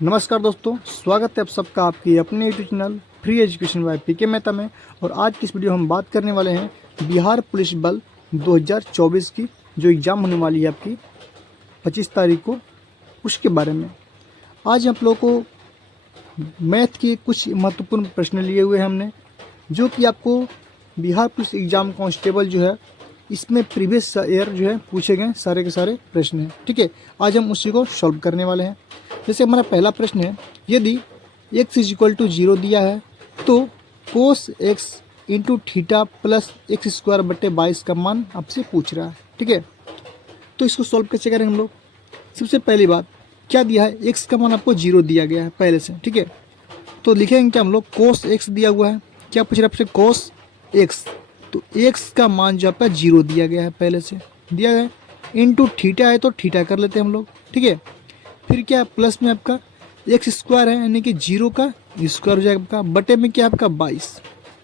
नमस्कार दोस्तों, स्वागत है आप सबका आपकी अपने YouTube channel free education by P K Mehta में। और आज की इस वीडियो हम बात करने वाले हैं बिहार पुलिस बल 2024 की जो एग्ज़ाम होने वाली है आपकी 25 तारीख को, उसके बारे में। आज आप लोगों को मैथ के कुछ महत्वपूर्ण प्रश्न लिए हुए हैं हमने, जो कि आपको बिहार पुलिस एग्ज़ाम कांस्टेबल जो है इसमें प्रीवियस ईयर जो है पूछे गए सारे के सारे प्रश्न हैं। ठीक है, आज हम उसी को सॉल्व करने वाले हैं। जैसे हमारा पहला प्रश्न है, यदि x = 0 दिया है तो cos x into theta plus x²/22 का मान आपसे पूछ रहा है। ठीक है, तो इसको सॉल्व कैसे करेंगे हम लोग। सबसे पहली बात, क्या दिया है, x का मान आपको 0 दिया गया है पहले से। ठीक है, तो लिखेंगे क्या हम लोग, cos x दिया हुआ है, क्या पूछ रहा है आपसे, cos x, तो x का मान जो आपका 0 दिया गया है पहले से दिया गया है, इंटू थीटा है तो थीटा कर लेते हैं हम लोग। ठीक है, फिर क्या प्लस में आपका x² है यानी कि 0 का स्क्वायर हो जाएगा आपका, बटे में क्या आपका 22।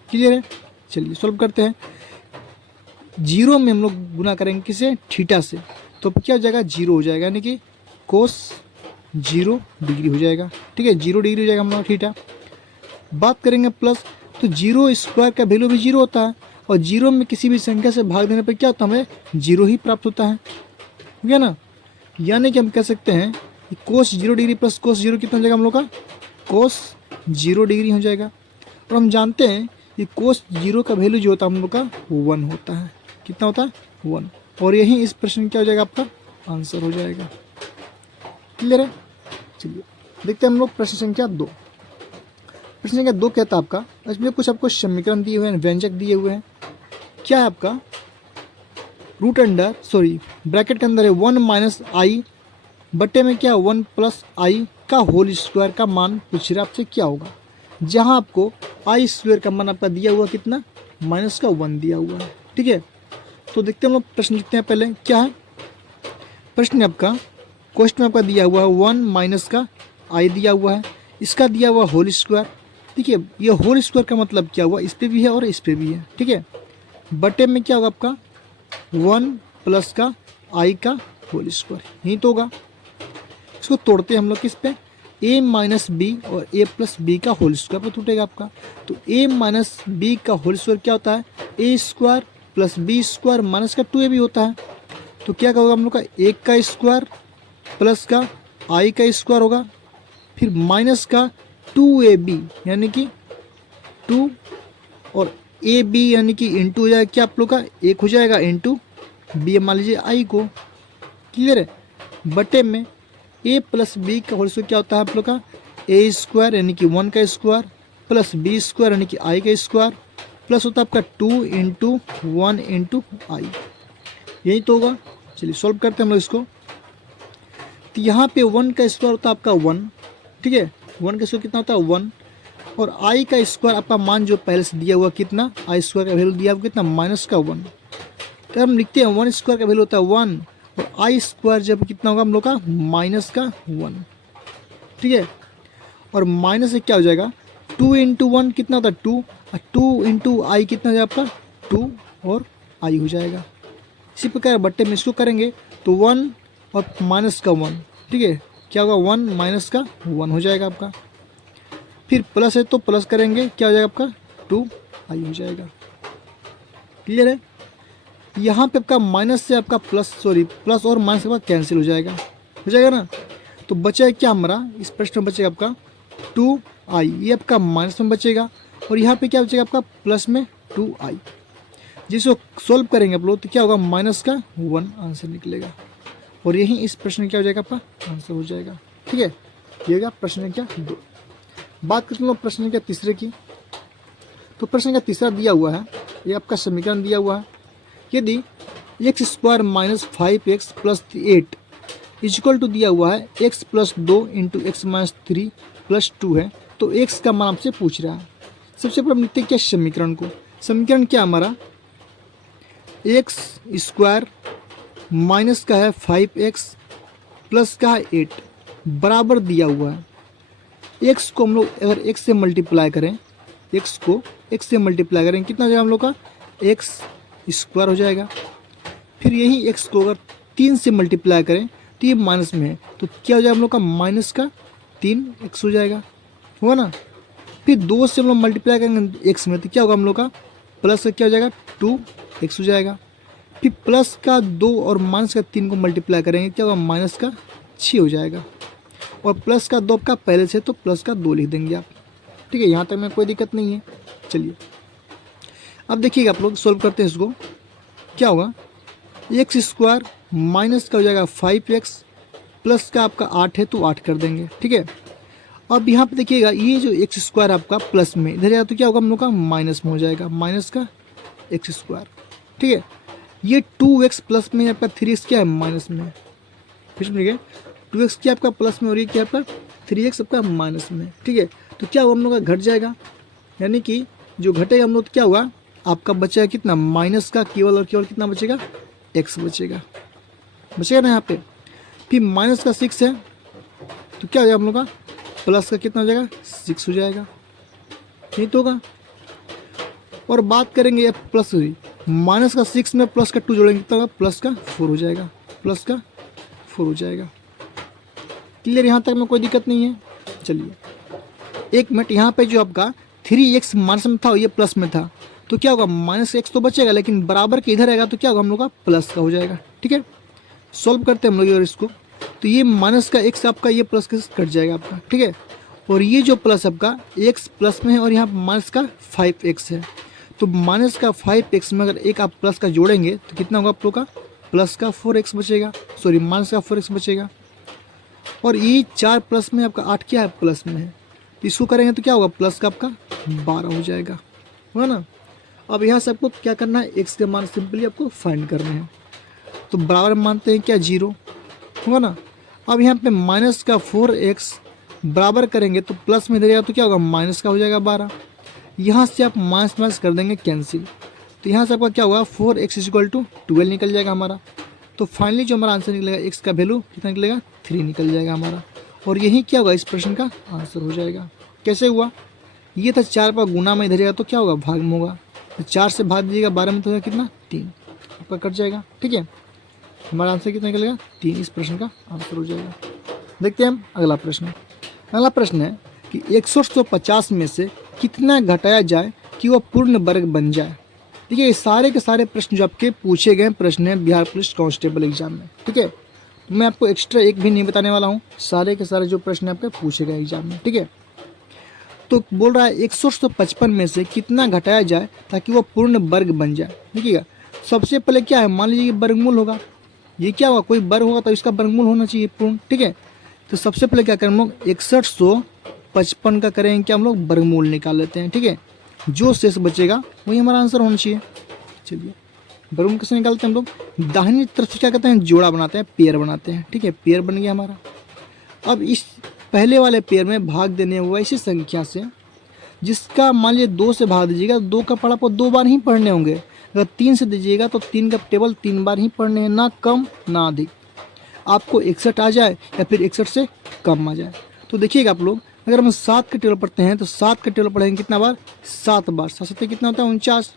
क्लियर है, चलिए सॉल्व करते हैं। 0 में हम लोग गुना करेंगे किसे, थीटा से, तो क्या हो जाएगा, 0 हो जाएगा यानी कि कोस 0 डिग्री हो जाएगा। ठीक है, 0 डिग्री हो जाएगा हम लोग थीटा। बात करेंगे प्लस, तो 0² का वैल्यू भी 0 होता है, और 0 में किसी भी संख्या से भाग देने पर क्या होता है, हमें 0 ही प्राप्त होता है। ठीक है ना, यानी कि हम कह सकते हैं कोस 0 डिग्री प्लस कोस 0 कितना हो जाएगा हम लोग का, कोस 0 डिग्री हो जाएगा। और हम जानते हैं कि कोस 0 का वैल्यू जो होता है हम लोग का 1 होता है। कितना होता है, 1। और यही इस प्रश्न क्या हो जाएगा, आपका आंसर हो जाएगा। क्लियर है, चलिए देखते हैं हम लोग प्रश्न संख्या 2। प्रश्न संख्या 2 कहता है आपका, इसमें कुछ आपको समीकरण दिए हुए हैं, व्यंजक दिए हुए हैं। क्या है आपका, ब्रैकेट के अंदर है 1 - i बटे में क्या 1 + i का होल स्क्वायर का मान पूछ रहा है आपसे क्या होगा। जहां आपको i² का मान आपका दिया हुआ कितना, -1 दिया हुआ है। ठीक है, तो देखते हैं हम लोग प्रश्न लिखते हैं। पहले क्या है प्रश्न, आपका क्वेश्चन में आपका दिया हुआ है 1 - i दिया हुआ है, इसका दिया हुआ होल स्क्वायर। ठीक है, ये होल स्क्वायर का मतलब क्या हुआ, इस पर भी है और इस पर भी है। ठीक है, बटे में क्या होगा आपका 1 + का i का होल स्क्वायर, यही तो होगा। इसको तोड़ते हैं हम लोग किस पे, a - b और a + b का होल स्क्वायर पर टूटेगा आपका। तो a - b का होल स्क्वायर क्या होता है, a² + b² माइनस का 2ab होता है। तो क्या होगा हम लोग का 1 का स्क्वायर प्लस का i का स्क्वायर होगा, फिर माइनस का 2ab यानी कि 2 और ab यानी कि इंटू हो जाएगा क्या आप लोग का 1 हो जाएगा, इंटू b मान लीजिए i को। क्लियर है, बटे में a + b का होल स्क्वायर क्या होता है आप लोग का, a² यानी कि 1 का स्क्वायर प्लस b² यानी कि i का स्क्वायर प्लस होता है आपका 2 × 1 × i, यही तो होगा। चलिए सॉल्व करते हैं हम लोग इसको। तो यहाँ पे 1 का स्क्वायर होता है आपका 1। ठीक है, 1 का स्क्वायर कितना होता है 1, और i का स्क्वायर आपका मान जो पहले से दिया हुआ कितना, i² का वैल्यू दिया हुआ कितना, -1। तो हम लिखते हैं 1² का वैल्यू होता है 1, और i² जब कितना होगा हम लोग का -1। ठीक है, और माइनस से क्या हो जाएगा, 2 × 1 कितना होता है 2, और 2 × i कितना हो जाएगा आपका 2 और i हो जाएगा। इसी प्रकार बट्टे में इसको करेंगे तो 1 और माइनस का 1। ठीक है, क्या होगा 1 - का 1 हो जाएगा आपका, फिर प्लस है तो प्लस करेंगे क्या हो जाएगा आपका 2i हो जाएगा। क्लियर है, यहाँ पे आपका माइनस से आपका प्लस और माइनस के बाद कैंसिल हो जाएगा ना। तो बचेगा क्या हमारा, इस प्रश्न में बचेगा आपका 2i, ये आपका माइनस में बचेगा, और यहाँ पे क्या बचेगा आपका प्लस में 2i। जिसको सॉल्व करेंगे आप लोग तो क्या होगा, -1 आंसर निकलेगा, और यही इस प्रश्न में क्या हो जाएगा आपका आंसर हो जाएगा। ठीक है, ये होगा प्रश्न संख्या 2। बात करते हैं लोग प्रश्न संख्या तीसरे की। तो प्रश्न संख्या तीसरा दिया हुआ है, ये आपका समीकरण दिया हुआ है, यदि x² - 5x + 8 इक्वल टू दिया हुआ है x + 2 × x - 3 + 2 है, तो x का मान आपसे पूछ रहा है। सबसे पहले हम लिखते हैं क्या समीकरण को, समीकरण क्या हमारा, x² माइनस का है 5x प्लस का है 8 बराबर दिया हुआ है। x को हम लोग अगर x से मल्टीप्लाई करें, x को x से मल्टीप्लाई करें कितना हो जाएगा हम लोग का, x² हो जाएगा। फिर यही x को अगर 3 से मल्टीप्लाई करें तो ये माइनस में है, तो क्या हो जाएगा हम लोग का 3x हो जाएगा, हुआ ना। फिर 2 से हम लोग मल्टीप्लाई करेंगे x में तो क्या होगा हम लोग का प्लस का क्या हो जाएगा 2x हो जाएगा। फिर प्लस का 2 और माइनस का 3 को मल्टीप्लाई करेंगे क्या होगा माइनस का 6 हो जाएगा। और प्लस का 2 आपका पहले से तो प्लस का 2 लिख देंगे आप, ठीक है। यहाँ तक में कोई दिक्कत नहीं है। चलिए अब देखिएगा आप लोग सोल्व करते हैं इसको। क्या होगा एक्स स्क्वायर माइनस का हो जाएगा 5x प्लस का आपका 8 है तो 8 कर देंगे, ठीक है। अब यहाँ पे देखिएगा ये जो एक्स स्क्वायर आपका प्लस में इधर जाएगा तो क्या होगा हम लोग का माइनस में हो जाएगा, माइनस का एक्स स्क्वायर, ठीक है। ये 2x प्लस में आपका 3x क्या है माइनस में, फिर समझिए 2x क्या आपका प्लस में और ये क्या आपका 3x आपका माइनस में, ठीक है। तो क्या होगा हम लोग का घट जाएगा, यानी कि जो घटेगा हम लोग तो क्या होगा आपका बचेगा कितना माइनस का केवल और केवल कितना बचेगा x बचेगा ना यहाँ पे। फिर माइनस का 6 है तो क्या हो जाएगा हम लोग का प्लस का कितना हो जाएगा 6 हो जाएगा, ठीक होगा। और बात करेंगे ये प्लस की, माइनस का 6 में प्लस का 2 जोड़ेंगे कितना होगा प्लस का 4 हो जाएगा, प्लस का 4 हो जाएगा। क्लियर, यहाँ तक में कोई दिक्कत नहीं है। चलिए 1 मिनट, यहाँ पे जो आपका 3x माइनस में था ये प्लस में था तो क्या होगा माइनस x तो बचेगा, लेकिन बराबर के इधर आएगा तो क्या होगा हम लोग का प्लस का हो जाएगा, ठीक है। सॉल्व करते हैं हम लोग और इसको, तो ये माइनस का x आपका ये प्लस का कट जाएगा आपका, ठीक है। और ये जो प्लस आपका x प्लस में है और यहाँ माइनस का 5x है, तो माइनस का 5x में अगर एक आप प्लस का जोड़ेंगे तो कितना होगा आप लोग का प्लस का 4x बचेगा, सॉरी माइनस का 4x बचेगा। और ये 4 प्लस में आपका 8 क्या है प्लस में है, तो इसको करेंगे तो क्या होगा प्लस का आपका 12 हो जाएगा, हुआ ना। अब यहाँ से आपको क्या करना है x के मान सिंपली आपको फाइंड करने हैं, तो बराबर मानते हैं क्या 0, होगा ना। अब यहाँ पे माइनस का 4x बराबर करेंगे तो प्लस में इधर तो क्या होगा माइनस का हो जाएगा 12, यहाँ से आप माइनस माइनस कर देंगे कैंसिल, तो यहाँ से आपका क्या होगा 4x इक्वल टू 12 निकल जाएगा हमारा। तो फाइनली जो हमारा आंसर निकलेगा x का वैल्यू कितना निकलेगा 3 निकल जाएगा हमारा। और यही क्या होगा इस प्रश्न का आंसर हो जाएगा। कैसे हुआ, ये था 4 पर गुना में इधर जाएगा तो क्या होगा भाग में होगा, तो 4 से भाग दीजिएगा 12 में तो होगा कितना 3 आपका कट जाएगा, ठीक है। हमारा आंसर कितना निकलेगा 3, इस प्रश्न का आंसर हो जाएगा। देखते हैं हम अगला प्रश्न। अगला प्रश्न है कि 150 में से कितना घटाया जाए कि वह पूर्ण वर्ग बन जाए। देखिए ये सारे के सारे प्रश्न जो आपके पूछे गए प्रश्न हैं बिहार पुलिस कांस्टेबल एग्जाम में, ठीक है। मैं आपको एक्स्ट्रा एक भी नहीं बताने वाला हूँ, सारे के सारे जो प्रश्न आपके पूछे गए एग्जाम में, ठीक है। तो बोल रहा है 155 में से कितना घटाया जाए ताकि वह पूर्ण वर्ग बन जाए। देखिएगा सबसे पहले क्या है, मान लीजिए ये वर्गमूल होगा, ये क्या होगा कोई वर्ग होगा तो इसका वर्गमूल होना चाहिए पूर्ण, ठीक है। तो सबसे पहले क्या करें हम लोग 6155 का करेंगे क्या हम लोग वर्गमूल निकाल लेते हैं, ठीक है। जो शेष बचेगा वही हमारा आंसर होना चाहिए। चलिए वर्गमूल कैसे निकालते हैं हम लोग, दाहिनी तरफ से क्या करते हैं जोड़ा बनाते हैं, पेयर बनाते हैं, ठीक है। पेयर बन गया हमारा। अब इस पहले वाले पेयर में भाग देने वैसी संख्या से जिसका मान लीजिए 2 से भाग दीजिएगा, 2 का पढ़ा आपको 2 बार ही पढ़ने होंगे। अगर 3 से दीजिएगा तो 3 का टेबल 3 बार ही पढ़ने हैं, ना कम ना अधिक। आपको 61 आ जाए या फिर 61 से कम आ जाए। तो देखिएगा आप लोग अगर हम 7 का टेबल पढ़ते हैं तो 7 का टेबल पढ़ेंगे कितना बार 7 बार, 7 7 कितना होता है 49।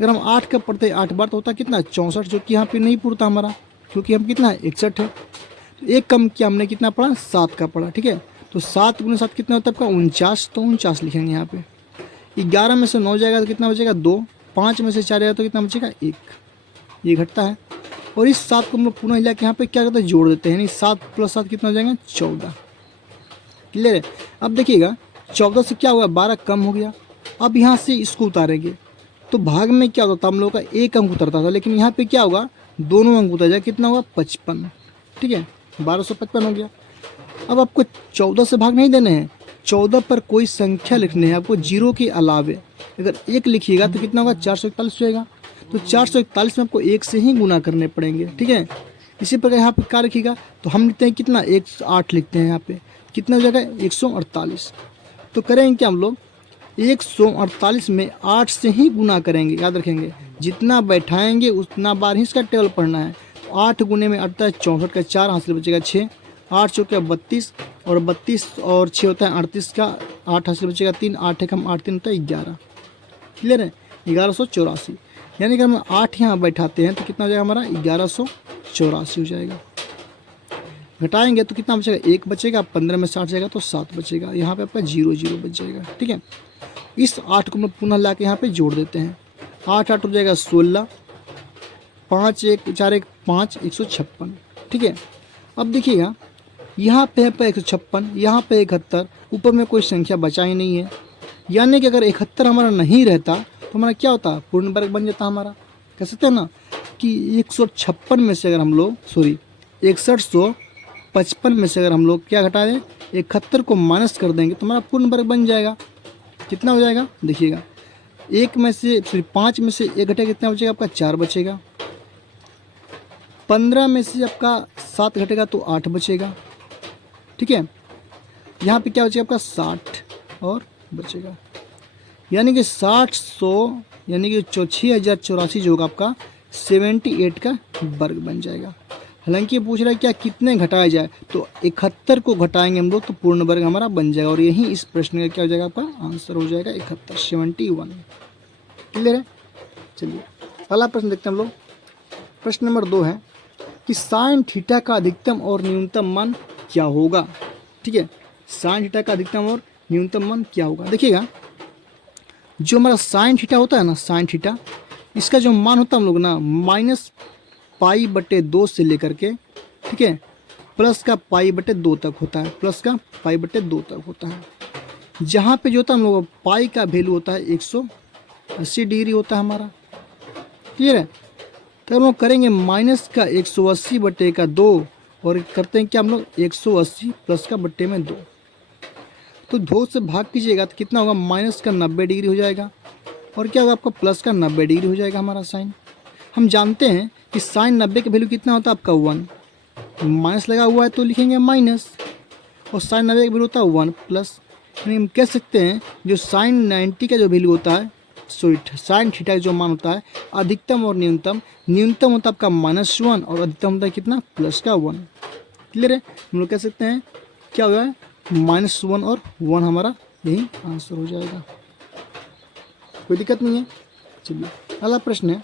अगर हम 8 का पढ़ते हैं 8 बार तो होता है कितना 64, जो कि यहाँ पे नहीं पूरता हमारा क्योंकि हम कितना 61 है। तो एक कम किया हमने कितना पढ़ा 7 का पढ़ा, ठीक है। तो 7 गुना 7 कितना होता है आपका 49, तो 49 लिखेंगे यहाँ पे। 11 में से 9 जाएगा तो कितना बचेगा 2, 5 में से 4 जाएगा तो कितना बचेगा 1, ये घटता है। और इस 7 को हम लोग पुनः हिला के यहाँ पे क्या करते हैं जोड़ देते हैं, यानी 7 + 7 कितना हो जाएगा 14। क्लियर है। अब देखिएगा 14 से क्या हुआ 12 कम हो गया। अब यहाँ से इसको उतारेंगे तो भाग में क्या होता था हम लोग का 1 अंक उतरता था, लेकिन यहाँ पे क्या होगा दोनों अंक उतर जाए, कितना होगा 55, ठीक है 1255 हो गया। अब आपको 14 से भाग नहीं देने हैं, 14 पर कोई संख्या लिखने हैं आपको जीरो के अलावे। अगर 1 लिखिएगा तो कितना होगा 441 होएगा, तो 441 में आपको 1 से ही गुना करने पड़ेंगे, ठीक है। इसी प्रकार यहाँ पे क्या लिखिएगा तो हम लिखते हैं कितना 108 लिखते हैं, यहाँ पे कितना हो जाएगा 148। तो करेंगे क्या हम लोग 148 में 8 से ही गुना करेंगे, याद रखेंगे जितना बैठाएंगे उतना बार ही इसका टेबल पढ़ना है। तो 8 गुने में आता है 64 का 4 हाथ से बचेगा 6, 8 चौके 32 और 32 और 6 होता है 38 का, 8 हाथ से बचेगा 3, 8 एक हम 8 3 होता है 11। क्लियर है 1184, यानी कि हम 8 यहाँ बैठाते हैं तो कितना हो जाएगा हमारा 1184 हो जाएगा। घटाएंगे तो कितना बचेगा, 1 बचेगा, 15 में 60 जाएगा तो 7 बचेगा, यहाँ पे आपका 0 0 बच जाएगा। ठीक है, इस 8 को हम लोग पुनः ला के यहाँ पे जोड़ देते हैं। 8 8 हो जाएगा 16, 5 1 4 1 5, 156। ठीक है, अब देखिएगा यहाँ पे है 156, यहाँ पे 71, ऊपर में कोई संख्या बचा ही नहीं है, यानी कि अगर 71 हमारा नहीं रहता तो हमारा क्या होता, पूर्ण वर्ग बन जाता हमारा। कह सकते हैं ना कि 156 में से अगर हम लोग 6155 में से अगर हम लोग क्या घटा दें, 71 को माइनस कर देंगे तो हमारा पूर्ण वर्ग बन जाएगा। कितना हो जाएगा देखिएगा, 5 में से 1 घटेगा, कितना बचेगा आपका 4 बचेगा। 15 में से आपका 7 घटेगा तो 8 बचेगा। ठीक है, यहाँ पे क्या बचेगा आपका 60 और बचेगा, यानी कि 60 यानी कि 6084 जो होगा आपका 78 का वर्ग बन जाएगा। हालांकि ये पूछ रहा है क्या कितने घटाया जाए, तो 71 को घटाएंगे हम लोग तो पूर्ण वर्ग हमारा बन जाएगा, और यही इस प्रश्न का क्या हो जाएगा, आपका आंसर हो जाएगा 71, 71। क्लियर है। चलिए अगला प्रश्न देखते हैं हम लोग। प्रश्न नंबर 2 है कि साइन थीटा का अधिकतम और न्यूनतम मान क्या होगा। ठीक है, साइन थीटा का अधिकतम और न्यूनतम मान क्या होगा। देखिएगा जो हमारा साइन थीटा होता है ना, साइन थीटा, इसका जो मान होता है हम लोग ना -π/2 से लेकर के, ठीक है, प्लस का π/2 तक होता है, प्लस का π/2 तक होता है। जहाँ पे जो होता है हम लोग पाई का वैल्यू होता है 180 डिग्री होता है हमारा। क्लियर है, तो हम लोग करेंगे माइनस का 180/2 और करते हैं क्या हम लोग 180 प्लस का बट्टे में 2, तो 2 से भाग कीजिएगा तो कितना होगा, माइनस का 90 डिग्री हो जाएगा, और क्या होगा आपका प्लस का 90 डिग्री हो जाएगा हमारा साइन। हम जानते हैं कि साइन 90 का वैल्यू कितना होता है आपका 1, माइनस लगा हुआ है तो लिखेंगे माइनस, और साइन 90 का वैल्यू होता है 1 प्लस, यानी हम कह सकते हैं जो साइन 90 का जो वैल्यू होता है, सॉरी साइन थीटा का जो मान होता है अधिकतम और न्यूनतम, न्यूनतम होता है आपका -1 और अधिकतम होता है कितना, प्लस का 1। क्लियर है, हम लोग कह सकते हैं क्या हुआ है, -1 और 1 हमारा यही आंसर हो जाएगा। कोई दिक्कत नहीं है। चलिए अगला प्रश्न है।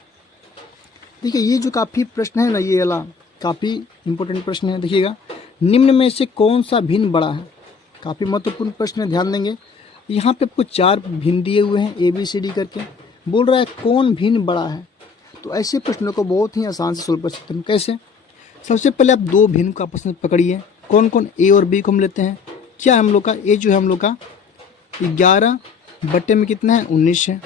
देखिए ये जो काफ़ी प्रश्न है ना, ये वाला काफ़ी इंपॉर्टेंट प्रश्न है। देखिएगा निम्न में से कौन सा भिन्न बड़ा है, काफ़ी महत्वपूर्ण प्रश्न है, ध्यान देंगे। यहाँ पे आपको 4 भिन्न दिए हुए हैं ABCD करके, बोल रहा है कौन भिन्न बड़ा है। तो ऐसे प्रश्नों को बहुत ही आसान से सोल्व कर सकते हैं। कैसे, सबसे पहले आप 2 भिन्न को आपस में पकड़िए। कौन कौन, A और B को हम लेते हैं। क्या हम लोग का A जो है हम लोग का 11 बट्टे में कितना है 19 है,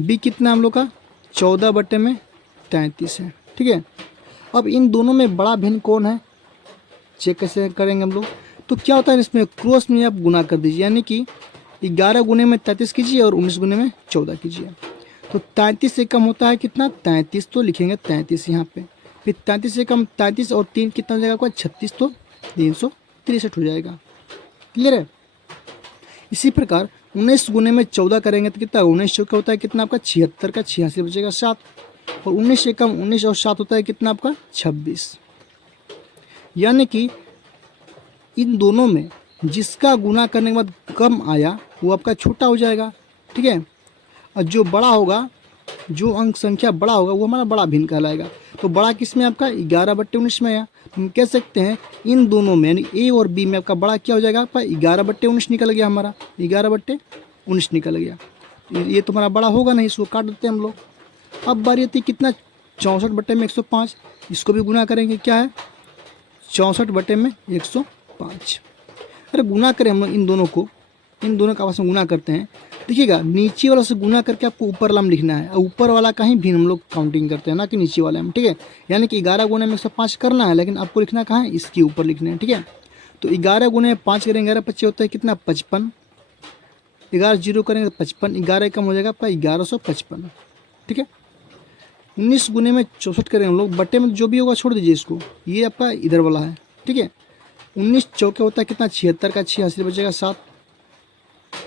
B कितना हम लोग का 14 बट्टे में 33 है। ठीक है, अब इन दोनों में बड़ा भिन्न कौन है, चेक कैसे करेंगे हम लोग। तो क्या होता है इसमें क्रॉस में आप गुना कर दीजिए, यानी कि 11 गुने में 33 कीजिए और 19 गुने में 14 कीजिए, तो 33 से कम होता है कितना 33, तो लिखेंगे 33 यहाँ पे। फिर 33 से कम 33 और 3 कितना हो जाएगा आपका 36, तो 363 हो जाएगा। क्लियर है। इसी प्रकार 19 गुने में 14 करेंगे तो कितना, 19 चौका होता है कितना आपका 76 का 86 बचेगा 7, और 19 से कम 19 और 7 होता है कितना आपका 26, यानी कि इन दोनों में जिसका गुना करने के बाद कम आया वो आपका छोटा हो जाएगा। ठीक है, और जो बड़ा होगा, जो अंक संख्या बड़ा होगा वो हमारा बड़ा भिन्न कहलाएगा। तो बड़ा किस में आपका 11 बट्टे 19 में आया, हम कह सकते हैं इन दोनों में यानी A और B में आपका बड़ा क्या हो जाएगा, आपका 11 बट्टे 19 निकल गया, हमारा 11 बट्टे 19 निकल गया। ये तो हमारा बड़ा होगा नहीं, इसको काट देते हैं हम लोग। अब बारी आती कितना 64 बट्टे में 105, इसको भी गुना करेंगे, क्या है 64 बट्टे में 105। अरे गुना करें हम लोग इन दोनों को, इन दोनों का आपस में गुना करते हैं। देखिएगा नीचे वाला से गुना करके आपको ऊपर वाला में लिखना है, और ऊपर वाला का ही भिन्न हम लोग काउंटिंग करते हैं, ना कि नीचे वाले में। ठीक है, यानी कि 11 गुने में 105 करना है, लेकिन आपको लिखना कहाँ है, इसके ऊपर लिखना है। ठीक है, तो 11 गुने 5 करेंगे 11 25 होता है कितना 55, 11 जीरो करेंगे 55, 11 कम हो जाएगा आपका 1155। ठीक है, 19 गुने में 64 करेंगे हम लोग, बट्टे में जो भी होगा छोड़ दीजिए इसको, ये आपका इधर वाला है। ठीक है, 19 चौके होता है कितना 76 का 86 बचेगा 7,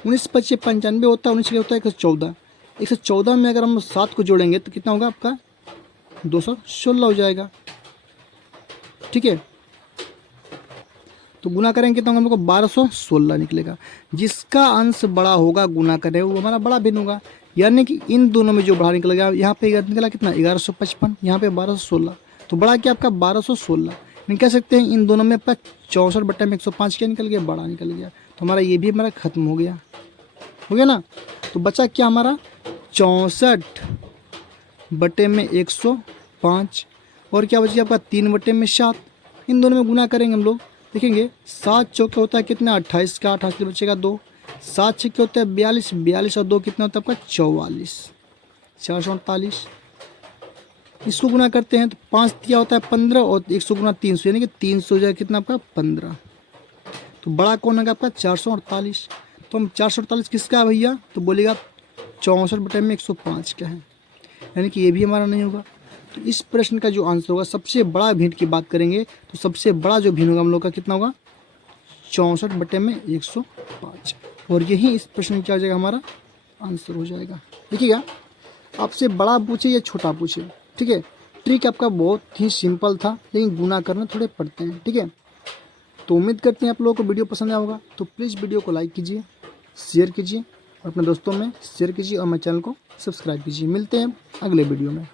19 25 95 होता है, 19 का होता है 114, 114 में अगर हम 7 को जोड़ेंगे तो कितना होगा आपका 216 हो जाएगा। ठीक है, तो गुना करेंगे कितना होगा हम लोग को 1216 निकलेगा। जिसका अंश बड़ा होगा गुना करें वो हमारा बड़ा भिन्न होगा, यानी कि इन दोनों में जो बड़ा निकलेगा, यहाँ पे निकला कितना 1155, यहाँ पे 1216, तो बड़ा क्या आपका 1216, नहीं कह सकते हैं इन दोनों में आपका 64/105 क्या निकल गया, बड़ा निकल गया। तो हमारा ये भी हमारा खत्म हो गया ना। तो बचा क्या हमारा 64/105 और क्या बच गया आपका 3/7। इन दोनों में गुना करेंगे हम लोग, देखेंगे 7 चौके होता है कितना 28 का, 28 बचेगा 2, 7 छक्के होता है 42, 42 और 2 कितना होता है आपका 44, 448। इसको गुना करते हैं तो 5 दिया होता है 15 और 100 गुना 300 यानी कि 300 जो है कितना आपका 15। तो बड़ा कौन है आपका 448। तो हम 448 किसका है भैया, तो बोलेगा 64/105 का है, यानी कि ये भी हमारा नहीं होगा। तो इस प्रश्न का जो आंसर होगा, सबसे बड़ा भिन्न की बात करेंगे तो सबसे बड़ा जो भिन्न होगा हम लोग का कितना होगा 64/105 और यही इस प्रश्न में क्या हो जाएगा हमारा आंसर हो जाएगा। देखिएगा आपसे बड़ा पूछे या छोटा पूछे, ठीक है, ट्रिक आपका बहुत ही सिंपल था लेकिन गुना करना थोड़े पड़ते हैं, ठीक है। तो उम्मीद करते हैं आप लोगों को वीडियो पसंद आया होगा। तो प्लीज़ वीडियो को लाइक कीजिए, शेयर कीजिए और अपने दोस्तों में शेयर कीजिए और मेरे चैनल को सब्सक्राइब कीजिए। मिलते हैं अगले वीडियो में।